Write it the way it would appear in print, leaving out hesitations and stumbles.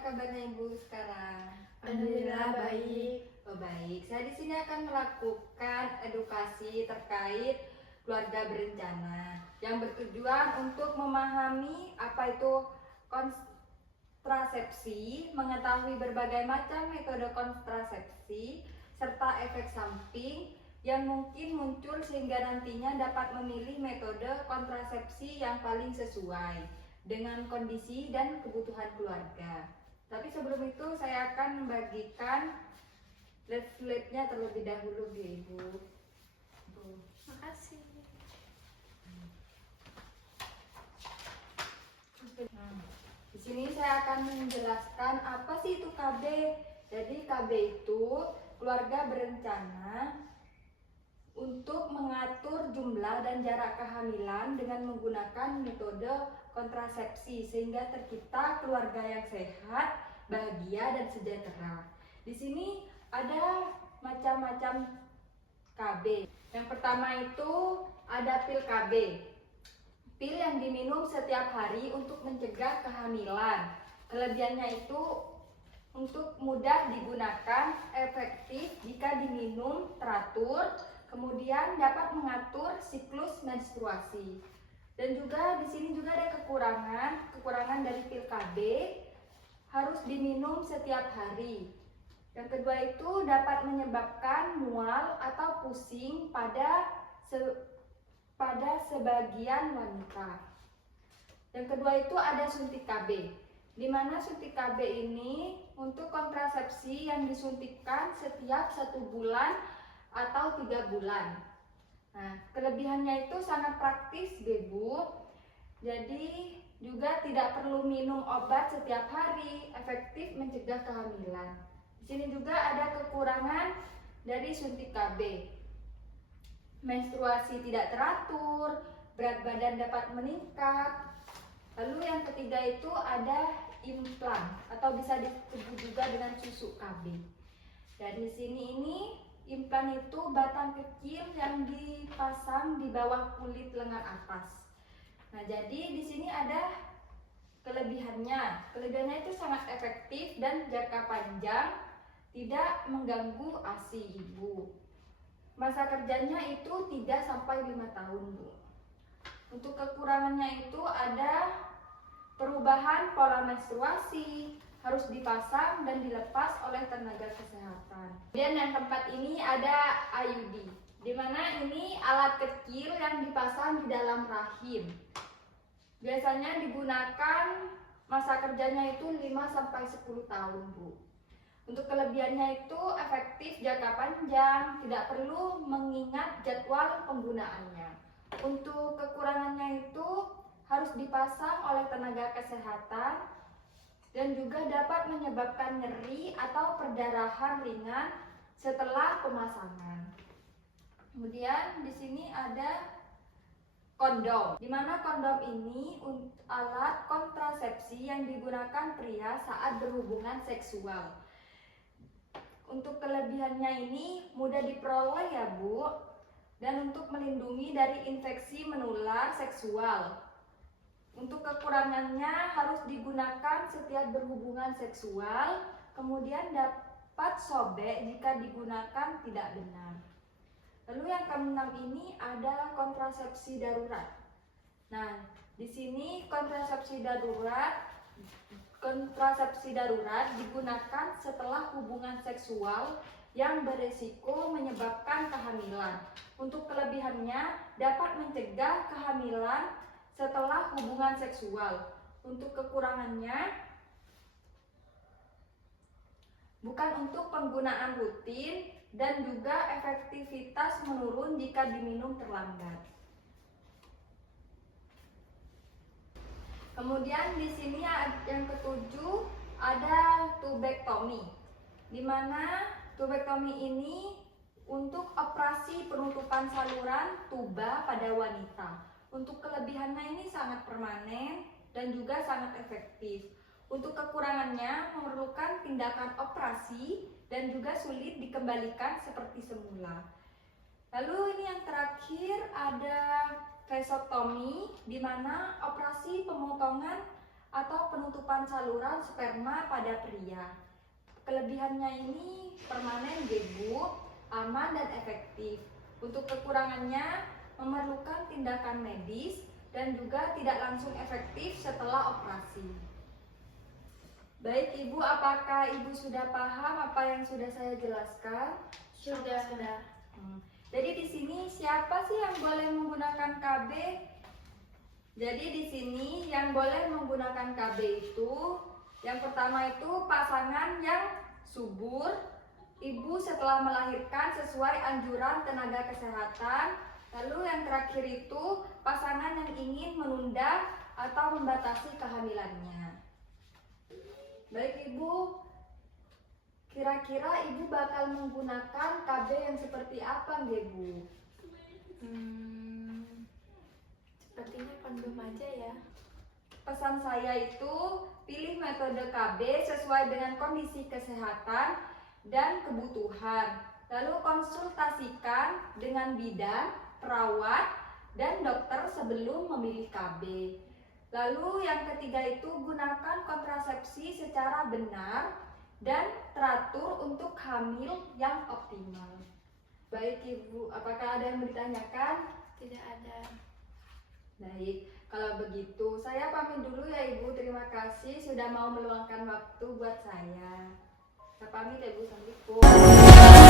kabarnya Ibu sekarang? Alhamdulillah baik. Oh, baik. Saya di sini akan melakukan edukasi terkait keluarga berencana yang bertujuan untuk memahami apa itu kontrasepsi, mengetahui berbagai macam metode kontrasepsi serta efek samping yang mungkin muncul sehingga nantinya dapat memilih metode kontrasepsi yang paling sesuai dengan kondisi dan kebutuhan keluarga. Tapi sebelum itu saya akan membagikan slide-nya terlebih dahulu Ibu. Makasih. Di sini saya akan menjelaskan apa sih itu KB. Jadi KB itu keluarga berencana untuk mengatur jumlah dan jarak kehamilan dengan menggunakan metode kontrasepsi sehingga tercipta keluarga yang sehat, bahagia dan sejahtera. Di sini ada macam-macam KB. Yang pertama itu ada pil KB. Pil yang diminum setiap hari untuk mencegah kehamilan. Kelebihannya itu untuk mudah digunakan, efektif jika diminum teratur, kemudian dapat mengatur siklus menstruasi. Dan juga di sini juga ada kekurangan dari pil KB harus diminum setiap hari. Yang kedua itu dapat menyebabkan mual atau pusing pada sebagian wanita. Yang kedua itu ada suntik KB, di mana suntik KB ini untuk kontrasepsi yang disuntikkan setiap 1 bulan atau 3 bulan. Nah, kelebihannya itu sangat praktis, Bu. Jadi juga tidak perlu minum obat setiap hari, efektif mencegah kehamilan. Di sini juga ada kekurangan dari suntik KB. Menstruasi tidak teratur, berat badan dapat meningkat. Lalu yang ketiga itu ada implan atau bisa disebut juga dengan susu KB. Dan di sini ini implan itu batang kecil yang dipasang di bawah kulit lengan atas. Nah, jadi di sini ada kelebihannya. Kelebihannya itu sangat efektif dan jangka panjang, tidak mengganggu ASI ibu. Masa kerjanya itu 3 sampai 5 tahun, Bu. Untuk kekurangannya itu ada perubahan pola menstruasi, harus dipasang dan dilepas oleh tenaga kesehatan. Kemudian yang keempat ini ada IUD, di mana ini alat kecil yang dipasang di dalam rahim. Biasanya digunakan masa kerjanya itu 5 sampai 10 tahun, Bu. Untuk kelebihannya itu efektif jangka panjang, tidak perlu mengingat jadwal penggunaannya. Untuk kekurangannya itu harus dipasang oleh tenaga kesehatan dan juga dapat menyebabkan nyeri atau perdarahan ringan setelah pemasangan. Kemudian di sini ada kondom, di mana kondom ini alat kontrasepsi yang digunakan pria saat berhubungan seksual. Untuk kelebihannya ini mudah diperoleh ya Bu, dan untuk melindungi dari infeksi menular seksual. Untuk kekurangannya harus digunakan setiap berhubungan seksual, kemudian dapat sobek jika digunakan tidak benar. Lalu yang keenam ini ada kontrasepsi darurat. Nah, di sini kontrasepsi darurat digunakan setelah hubungan seksual yang beresiko menyebabkan kehamilan. Untuk kelebihannya dapat mencegah kehamilan setelah hubungan seksual. Untuk kekurangannya bukan untuk penggunaan rutin dan juga efektivitas menurun jika diminum terlambat. Kemudian di sini yang ketujuh ada tubektomi, di mana tubektomi ini untuk operasi penutupan saluran tuba pada wanita. Untuk kelebihannya ini sangat permanen dan juga sangat efektif. Untuk kekurangannya memerlukan tindakan operasi dan juga sulit dikembalikan seperti semula. Lalu ini yang terakhir ada vasektomi, di mana operasi pemotongan atau penutupan saluran sperma pada pria. Kelebihannya ini permanen Bu, aman dan efektif. Untuk kekurangannya memerlukan tindakan medis dan juga tidak langsung efektif setelah operasi. Baik Ibu, apakah Ibu sudah paham apa yang sudah saya jelaskan? Sudah. Jadi di sini siapa sih yang boleh menggunakan KB? Jadi di sini yang boleh menggunakan KB itu yang pertama itu pasangan yang subur, ibu setelah melahirkan sesuai anjuran tenaga kesehatan. Lalu yang terakhir itu pasangan yang ingin menunda atau membatasi kehamilannya. Baik Ibu, kira-kira Ibu bakal menggunakan KB yang seperti apa Bu? Sepertinya kondom aja ya. Pesan saya itu pilih metode KB sesuai dengan kondisi kesehatan dan kebutuhan. Lalu konsultasikan dengan bidan, perawat, dan dokter sebelum memilih KB. Lalu yang ketiga itu gunakan kontrasepsi secara benar dan teratur untuk hamil yang optimal. Baik Ibu, apakah ada yang ditanyakan? Tidak ada. Baik, kalau begitu saya pamit dulu ya Ibu. Terima kasih sudah mau meluangkan waktu buat saya. Saya pamit ya Bu, Assalamualaikum.